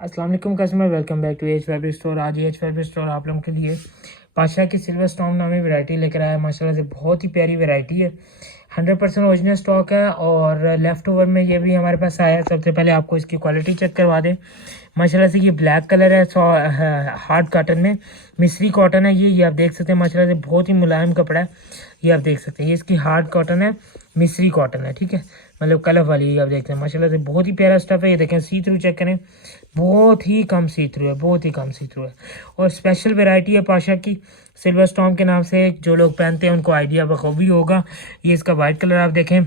अस्सलाम वालेकुम customer, welcome back to H fabric store. आज एच फैब्रिक स्टोर आप लोगों के लिए पाशा की सिल्वर स्टॉर्म नामी वैरायटी लेकर आया है। माशाल्लाह से बहुत ही प्यारी वैरायटी है, 100% ओरिजिनल स्टॉक है और लेफ़्ट ओवर में ये भी हमारे पास आया है। सबसे पहले आपको इसकी क्वालिटी चेक करवा दें। माशाल्लाह से ये ब्लैक कलर है, हार्ड कॉटन में मिस्री कॉटन है। ये आप देख सकते हैं, माशाल्लाह से बहुत ही मुलायम कपड़ा है। ये आप देख सकते हैं, ये इसकी हार्ड कॉटन है, मिस्री कॉटन है, ठीक है, मतलब कलर वाली। ये आप देखते हैं, माशाल्लाह से बहुत ही प्यारा स्टफ है। ये देखें, सी थ्रू चेक करें, बहुत ही कम सी थ्रू है, बहुत ही कम सी थ्रू है और स्पेशल वैरायटी है पाशा की सिल्वर स्टॉर्म के नाम से। जो लोग पहनते हैं उनको आइडिया बखूबी होगा। ये इसका वाइट कलर आप देखें,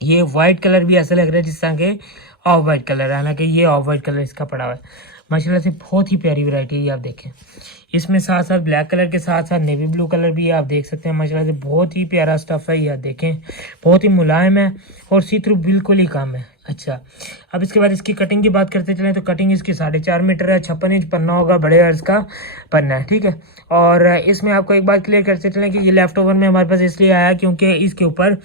ये वाइट कलर भी ऐसा लग रहा है जिस तरह के ऑफ वाइट कलर है, हालांकि ये ऑफ वाइट कलर इसका पड़ा हुआ है। माशाल्लाह से बहुत ही प्यारी वैरायटी है। ये आप देखें, इसमें साथ साथ ब्लैक कलर के साथ साथ नेवी ब्लू कलर भी है, आप देख सकते हैं। माशाल्लाह से बहुत ही प्यारा स्टफ है। ये आप देखें, बहुत ही मुलायम है और सी थ्रू बिल्कुल ही कम है। अच्छा, अब इसके बाद इसकी कटिंग की बात करते चलें तो कटिंग इसकी 4.5 मीटर है, 56 इंच पन्ना होगा, बड़े अर्ज का पन्ना है, ठीक है। और इसमें आपको एक बात क्लियर करते चलें कि ये लेफ्ट ओवर में हमारे पास इसलिए आया क्योंकि इसके ऊपर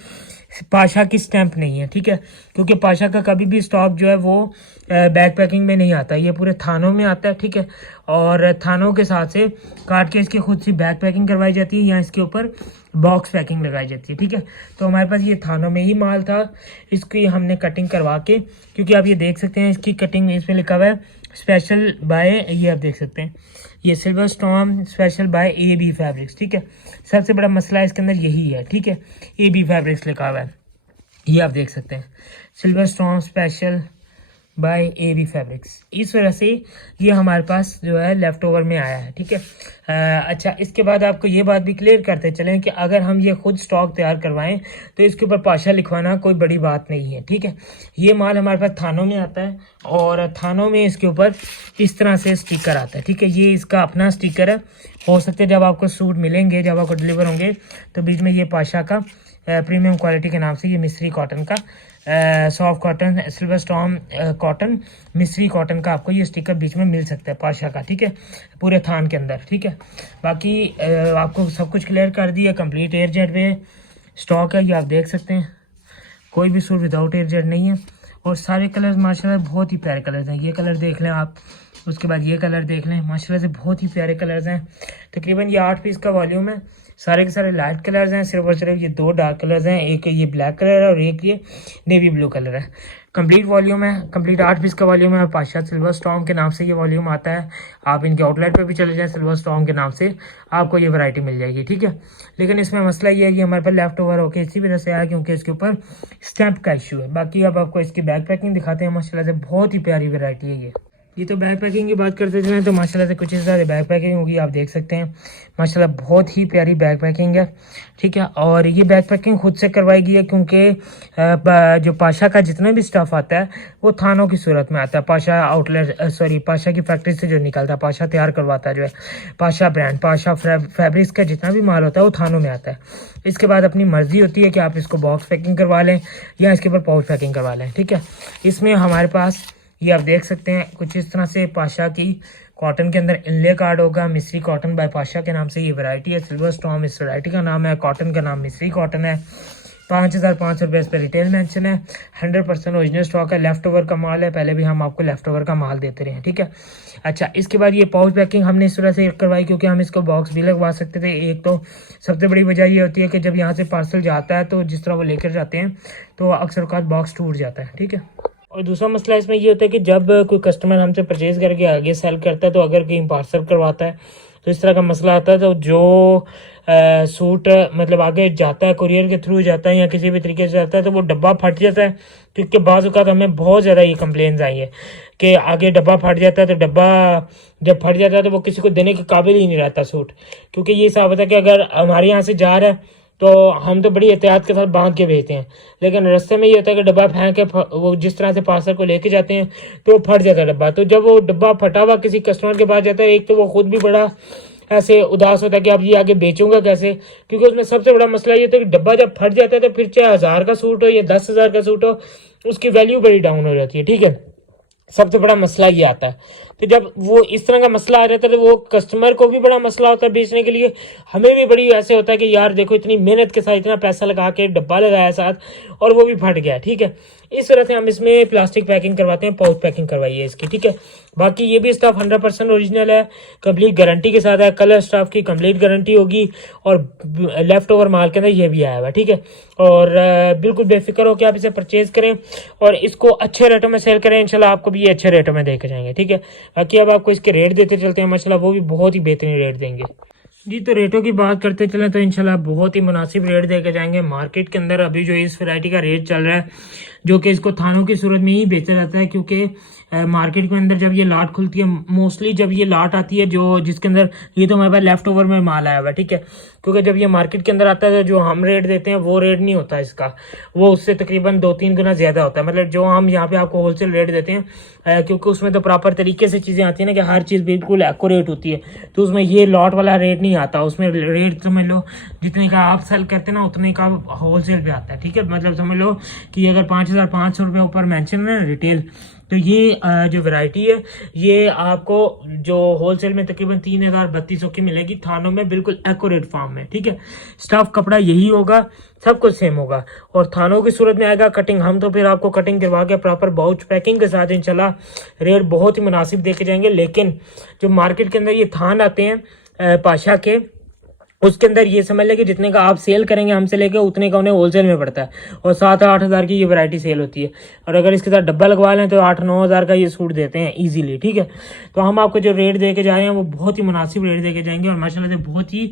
पाशा की स्टैंप नहीं है, ठीक है, क्योंकि पाशा का कभी भी स्टॉक जो है वो बैक पैकिंग में नहीं आता, ये पूरे थानों में आता है, ठीक है। और थानों के साथ से काट के इसकी खुद से बैक पैकिंग करवाई जाती है या इसके ऊपर बॉक्स पैकिंग लगाई जाती है, ठीक है। तो हमारे पास ये थानों में ही माल था, इसकी हमने कटिंग करवा के, क्योंकि आप ये देख सकते हैं इसकी कटिंग इसमें लिखा हुआ है स्पेशल बाय, ये आप देख सकते हैं, ये silver storm special by A B fabrics, ठीक है। सबसे बड़ा मसला इसके अंदर यही है, ठीक है, ए बी फैब्रिक्स लिखा हुआ है, ये आप देख सकते हैं, silver storm special by A B fabrics. इस वजह से ये हमारे पास जो है लेफ़्ट ओवर में आया है, ठीक है। अच्छा, इसके बाद आपको ये बात भी क्लियर करते चलें कि अगर हम ये खुद स्टॉक तैयार करवाएं तो इसके ऊपर पाशा लिखवाना कोई बड़ी बात नहीं है, ठीक है। ये माल हमारे पास थानों में आता है और थानों में इसके ऊपर इस तरह से स्टिकर आता है, ठीक है। ये इसका अपना स्टिकर है। हो सकता है जब आपको सूट मिलेंगे, जब आपको डिलीवर होंगे, तो बीच में ये पाशा का प्रीमियम क्वालिटी के नाम से ये मिस्री कॉटन का soft cotton silver storm cotton मिस्री कॉटन का आपको ये स्टिकर बीच में मिल सकता है पाशा का, ठीक है, पूरे थान के अंदर, ठीक है। बाकी आपको सब कुछ क्लियर कर दिया, कंप्लीट एयर जेट पे स्टॉक है। ये आप देख सकते हैं, कोई भी सूट विदाउट एयर जेट नहीं है और सारे कलर माशाल्लाह बहुत ही प्यारे कलर्स हैं। ये कलर देख लें आप, उसके बाद ये कलर देख लें, माशाल्लाह से बहुत ही प्यारे कलर्स हैं। तकरीबन ये 8 पीस का वॉल्यूम है, सारे के सारे लाइट कलर्स हैं, सिर्फ और सिर्फ ये 2 डार्क कलर्स हैं, एक ये ब्लैक कलर है और एक ये नेवी ब्लू कलर है। कंप्लीट वॉल्यूम है, कंप्लीट 8 पीस का वॉल्यूम है। पाशा सिल्वर स्टॉर्म के नाम से ये वॉल्यूम आता है। आप इनके आउटलेट पे भी चले जाएं, सिल्वर स्टॉर्म के नाम से आपको ये वैरायटी मिल जाएगी, ठीक है। लेकिन इसमें मसला ये है कि हमारे पास लेफ्ट ओवर होकर इसी वजह से आया क्योंकि इसके ऊपर स्टैंप का इशू है। बाकी अब आपको इसकी बैक पैकिंग दिखाते हैं। माशाल्लाह से बहुत ही प्यारी वैरायटी है ये तो बैक पैकिंग की बात करते चलें तो माशाल्लाह से कुछ इस तरह बैक पैकिंग होगी, आप देख सकते हैं। माशाल्लाह बहुत ही प्यारी बैक पैकिंग है, ठीक है। और ये बैक पैकिंग खुद से करवाई गई है क्योंकि जो पाशा का जितना भी स्टफ़ आता है वो थानों की सूरत में आता है। पाशा आउटलेट पाशा की फैक्ट्री से जो निकलता है, पाशा तैयार करवाता है जो है, पाशा ब्रांड, पाशा फैब्रिक्स का जितना भी माल होता है वो थानों में आता है। इसके बाद अपनी मर्ज़ी होती है कि आप इसको बॉक्स पैकिंग करवा लें या इसके ऊपर पाउच पैकिंग करवा लें, ठीक है। इसमें हमारे पास ये आप देख सकते हैं कुछ इस तरह से पाशा की कॉटन के अंदर इनले कार्ड होगा, मिस्री कॉटन बाय पाशा के नाम से ये वैरायटी है। सिल्वर स्टॉर्म इस वैरायटी का नाम है, कॉटन का नाम मिस्री कॉटन है। 5,500 रुपये इस पर रिटेल मेंशन है। 100% ओरिजिनल स्टॉक है, लेफ्ट ओवर का माल है, पहले भी हम आपको लेफ्ट ओवर का माल देते रहे हैं, ठीक है। अच्छा, इसके बाद ये पाउच पैकिंग हमने इस तरह से करवाई क्योंकि हम इसको बॉक्स भी लगवा सकते थे। एक तो सबसे बड़ी वजह ये होती है कि जब यहाँ से पार्सल जाता है तो जिस तरह वो लेकर जाते हैं तो अक्सर औक़ात बॉक्स टूट जाता है, ठीक है। और दूसरा मसला इसमें ये होता है कि जब कोई कस्टमर हमसे परचेज़ करके आगे सेल करता है तो अगर कहीं पार्सल करवाता है तो इस तरह का मसला आता है। तो जो सूट मतलब आगे जाता है, कुरियर के थ्रू जाता है या किसी भी तरीके से जाता है, तो वो डब्बा फट जाता है। क्योंकि बाज़ औक़ात हमें बहुत ज़्यादा ये कंप्लेंट्स आई है कि आगे डब्बा फट जाता है, तो डब्बा जब फट जाता है तो वो किसी को देने के काबिल ही नहीं रहता सूट। क्योंकि ये साबित है कि अगर हमारे यहाँ से जा रहा है तो हम तो बड़ी एहतियात के साथ बांध के भेजते हैं, लेकिन रास्ते में ये होता है कि डब्बा फेंक के वो जिस तरह से पार्सल को लेके जाते हैं तो वो फट जाता है डब्बा। तो जब वो डब्बा फटा हुआ किसी कस्टमर के पास जाता है, एक तो वो खुद भी बड़ा ऐसे उदास होता है कि अब ये आगे बेचूंगा कैसे, क्योंकि उसमें सबसे बड़ा मसला ये होता है कि डब्बा जब फट जाता है तो फिर चाहे 1000 का सूट हो या 10,000 का सूट हो, उसकी वैल्यू बड़ी डाउन हो जाती है, ठीक है। सबसे बड़ा मसला ये आता है। तो जब वो इस तरह का मसला आ जाता है तो वो कस्टमर को भी बड़ा मसला होता है बेचने के लिए, हमें भी बड़ी ऐसे होता है कि यार देखो इतनी मेहनत के साथ इतना पैसा लगा के डब्बा लगाया साथ और वो भी फट गया, ठीक है। इस तरह से हम इसमें प्लास्टिक पैकिंग करवाते हैं, पाउच पैकिंग करवाइए इसकी, ठीक है। बाकी ये भी स्टाफ 100% ओरिजिनल है, कंप्लीट गारंटी के साथ है, कलर स्टाफ की कंप्लीट गारंटी होगी और लेफ्ट ओवर माल के अंदर ये भी आया हुआ है, ठीक है। और बिल्कुल बेफिक्र हो कि आप इसे परचेज करें और इसको अच्छे रेटों में सेल करें, इंशाल्लाह आपको भी ये अच्छे रेटों में देके जाएंगे, ठीक है। बाकी अब आपको इसके रेट देते चलते हैं माशाल्लाह, वो भी बहुत ही बेहतरीन रेट देंगे जी। तो रेटों की बात करते चलें तो इंशाल्लाह बहुत ही मुनासिब रेट देके जाएंगे। मार्केट के अंदर अभी जो इस वैरायटी का रेट चल रहा है, जो कि इसको थानों की सूरत में ही बेचा जाता है, क्योंकि मार्केट के अंदर जब ये लाट खुलती है, मोस्टली जब ये लाट आती है जो जिसके अंदर ये तो हमारे पास लेफ्ट ओवर में माल आया हुआ है, ठीक है। क्योंकि जब ये मार्केट के अंदर आता है तो जो हम रेट देते हैं वो रेट नहीं होता इसका, वो उससे तकरीबन 2-3 गुना ज़्यादा होता है। मतलब जो हम यहाँ पे आपको होलसेल रेट देते हैं, क्योंकि उसमें तो प्रॉपर तरीके से चीज़ें आती है ना, कि हर चीज़ बिल्कुल एक्यूरेट होती है, तो उसमें ये लॉट वाला रेट नहीं आता। उसमें रेट समझ लो जितने का आप सेल करते हैं ना उतने का होलसेल पे आता है, ठीक है। मतलब समझ लो कि अगर 5,500 रुपये ऊपर मेंशन है रिटेल, तो ये जो वैरायटी है ये आपको जो होलसेल में तकरीबन 3,000-3,200 की मिलेगी थानों में, बिल्कुल एक्यूरेट फॉर्म में, ठीक है। स्टफ कपड़ा यही होगा, सब कुछ सेम होगा और थानों की सूरत में आएगा कटिंग। हम तो फिर आपको कटिंग करवा के प्रॉपर बाउच पैकिंग के साथ इंशाल्लाह रेट बहुत ही मुनासिब देके जाएंगे। लेकिन जो मार्केट के अंदर ये थान आते हैं पाशा के, उसके अंदर ये समझ लें कि जितने का आप सेल करेंगे हमसे लेके उतने का उन्हें होलसेल में पड़ता है और 7-8 हज़ार की ये वैरायटी सेल होती है। और अगर इसके साथ डब्बा लगवा लें तो 8-9 हज़ार का ये सूट देते हैं इजीली, ठीक है। तो हम आपको जो रेट दे के जा रहे हैं वो बहुत ही मुनासिब रेट दे के जाएंगे और माशाल्लाह से बहुत ही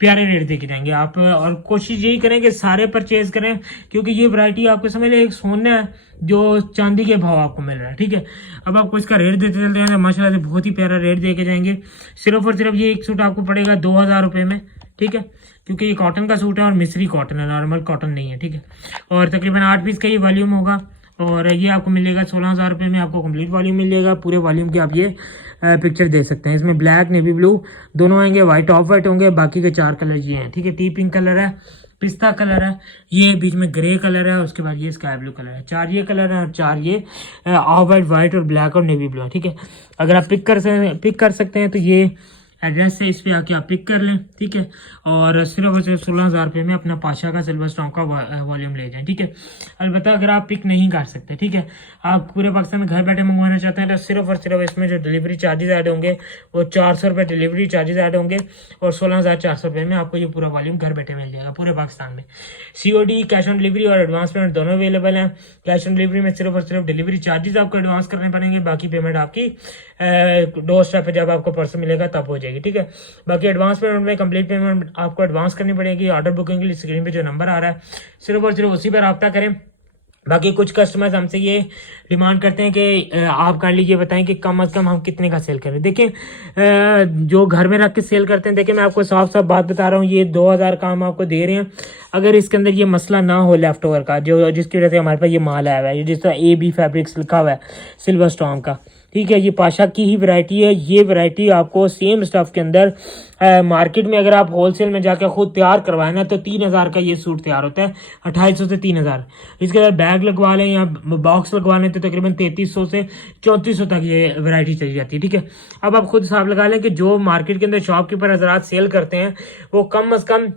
प्यारे रेट दे के जाएंगे आप। और कोशिश यही करें कि सारे परचेज करें, क्योंकि ये वैरायटी आपको समझ लें एक सोना है जो चांदी के भाव आपको मिल रहा है, ठीक है। अब आपको इसका रेट देते चलते हैं, माशाल्लाह से बहुत ही प्यारा रेट दे के जाएंगे। सिर्फ और सिर्फ ये एक सूट आपको पड़ेगा 2,000 रुपये में, ठीक है, क्योंकि ये कॉटन का सूट है और मिस्री कॉटन है, नॉर्मल कॉटन नहीं है, ठीक है। और तकरीबन 8 पीस का ये वॉल्यूम होगा और ये आपको मिलेगा 16,000 रुपये में। आपको कंप्लीट वॉल्यूम मिल जाएगा, पूरे वॉल्यूम की आप ये पिक्चर दे सकते हैं। इसमें ब्लैक नेवी ब्लू दोनों आएंगे, वाइट ऑफ वाइट होंगे, बाकी के 4 कलर ये हैं, ठीक है। टी पिंक कलर है, पिस्ता कलर है, ये बीच में ग्रे कलर है, उसके बाद ये स्काई ब्लू कलर है। 4 ये कलर है और 4 ये ऑफ वाइट, वाइट और ब्लैक और नेवी ब्लू है, ठीक है। अगर आप पिक कर सकते हैं तो ये एड्रेस से इस पे आके आप पिक कर लें, ठीक है। और सिर्फ 16,000 रुपये में अपना पाशा का सिल्वर स्टॉक का वॉल्यूम ले जाएं, ठीक है। अलबत्ता अगर आप पिक नहीं कर सकते, ठीक है, आप पूरे पाकिस्तान में घर बैठे मंगवाना चाहते हैं तो सिर्फ और सिर्फ इसमें जो डिलीवरी चार्जेस ऐड होंगे वो 400 रुपये डिलीवरी चार्जेस ऐड होंगे और 16,400 रुपये में आपको ये पूरा वॉल्यूम घर बैठे मिल जाएगा पूरे पाकिस्तान में। COD, कैश ऑन डिलीवरी और एडवांस पेमेंट दोनों अवेलेबल हैं। कैश ऑन डिलीवरी में सिर्फ और सिर्फ डिलीवरी चार्जेस आपको एडवांस करने पड़ेंगे, बाकी पेमेंट आपकी डोर स्टेप पे जब आपको पर्सन मिलेगा तब हो जाएगी, ठीक है। बाकी एडवांस पेमेंट में कंप्लीट पेमेंट आपको एडवांस करनी पड़ेगी। ऑर्डर बुकिंग के लिए स्क्रीन पे जो नंबर आ रहा है सिर्फ और सिर्फ उसी पर रब्ता करें। बाकी कुछ कस्टमर्स हमसे ये डिमांड करते हैं कि आप काइंडली ये बताएं कि कम अज़ कम हम कितने का सेल करें। देखें जो घर में रख के सेल करते हैं, देखिए मैं आपको साफ साफ बात बता रहा हूँ, ये 2,000 का हम आपको दे रहे हैं। अगर इसके अंदर ये मसला ना हो लेफ्ट ओवर का, जो जिसकी वजह से हमारे पास ये माल आया हुआ है, जिस तरह AB फैब्रिक्स लिखा हुआ है सिल्वर स्टॉर्म का, ठीक है, ये पाशा की ही वैरायटी है। ये वैरायटी आपको सेम स्टफ के अंदर मार्केट में अगर आप होलसेल में जाकर खुद तैयार करवाए ना तो 3,000 का ये सूट तैयार होता है, 2,500 से 3,000। इसके अंदर बैग लगवा लें या बॉक्स लगवा लें तो तकरीबन 3,300 से 3,400 तक ये वैरायटी चली जाती है, ठीक है। अब आप खुद हिसाब लगा लें कि जो मार्केट के अंदर शॉपकीपर हजरात सेल करते हैं वो कम अज़ कम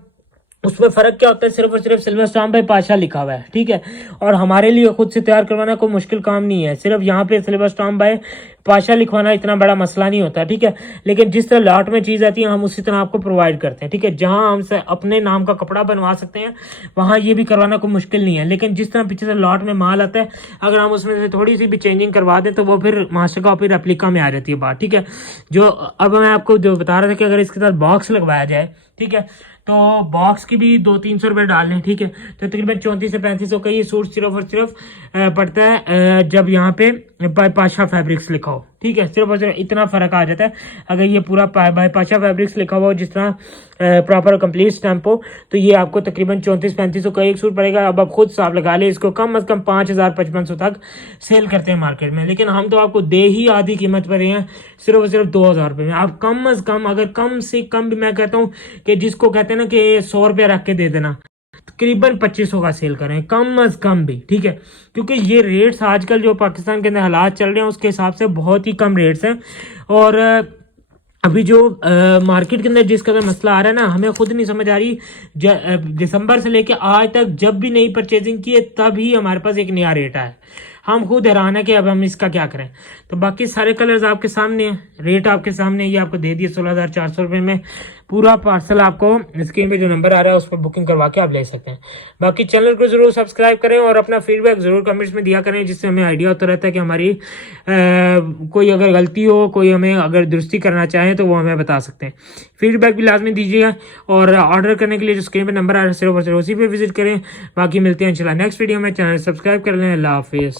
उसमें फ़र्क क्या होता है, सिर्फ और सिर्फ सिल्वर स्टॉम्प पे पाशा लिखा हुआ है, ठीक है। और हमारे लिए खुद से तैयार करवाना कोई मुश्किल काम नहीं है, सिर्फ यहाँ पे सिल्वर स्टॉम्प बाय पाशा लिखवाना इतना बड़ा मसला नहीं होता, ठीक है। लेकिन जिस तरह लॉट में चीज़ आती है हम उसी तरह आपको प्रोवाइड करते हैं, ठीक है। जहाँ हम अपने नाम का कपड़ा बनवा सकते हैं वहाँ ये भी करवाना कोई मुश्किल नहीं है। लेकिन जिस तरह पीछे से लॉट में माल आता है, अगर हम उसमें से थोड़ी सी भी चेंजिंग करवा दें तो वो फिर मास्टर कॉपी रेप्लिका में आ जाती है बात, ठीक है। जो अब मैं आपको जो बता रहा था कि अगर इसके साथ बॉक्स लगवाया जाए, ठीक है, तो बॉक्स की भी 200-300 रुपये डाल लें, ठीक है, तो तकरीबन 34 से 3500 का ये सूट सिर्फ और सिर्फ पड़ता है जब यहाँ पे पाशा फैब्रिक्स लिखा हो, ठीक है। सिर्फ और सिर्फ इतना फ़र्क आ जाता है। अगर ये पूरा बाय पाशा फैब्रिक्स लिखा हुआ हो, जिस तरह प्रॉपर कंप्लीट स्टैम्प हो, तो ये आपको तकरीबन 34-3500 का एक सूट पड़ेगा। अब आप खुद हिसाब लगा ले, इसको कम अज़ कम 5,000-5,500 तक सेल करते हैं मार्केट में, लेकिन हम तो आपको दे ही आधी कीमत पर रहे हैं, सिर्फ और सिर्फ 2,000 रुपये में। आप कम अज़ कम, अगर कम से कम भी मैं कहता हूँ कि जिसको कहते हैं ना कि 100 रुपये रख के दे देना, तकरीबन 2,500 का सेल करें कम अज़ कम भी, ठीक है। क्योंकि ये रेट्स आजकल जो पाकिस्तान के अंदर हालात चल रहे हैं उसके हिसाब से बहुत ही कम रेट्स हैं। और अभी जो मार्केट के अंदर जिस कदर मसला आ रहा है ना, हमें खुद नहीं समझ आ रही। दिसंबर से लेके आज तक जब भी नई परचेजिंग की है तब ही हमारे पास एक नया रेट आया। हम खुद हैरान है कि अब हम इसका क्या करें। तो बाकी सारे कलर्स आपके सामने हैं, रेट आपके सामने, ये आपको दे दिए 16,400 रुपये में। पूरा पार्सल आपको स्क्रीन पे जो नंबर आ रहा है उस पर बुकिंग करवा के आप ले सकते हैं। बाकी चैनल को जरूर सब्सक्राइब करें और अपना फीडबैक जरूर कमेंट्स में दिया करें, जिससे हमें आइडिया होता रहता है कि हमारी कोई अगर गलती हो, कोई हमें अगर दुरुस्ती करना चाहे तो वो हमें बता सकते हैं। फीडबैक भी लाजमी दीजिएगा और ऑर्डर करने के लिए जो स्क्रीन पे नंबर आ रहा है सिर्फ और सिर्फ उसी पे विजिट करें। बाकी मिलते हैं इंशाल्लाह नेक्स्ट वीडियो में। चैनल सब्सक्राइब कर लें। अल्लाह हाफिज़।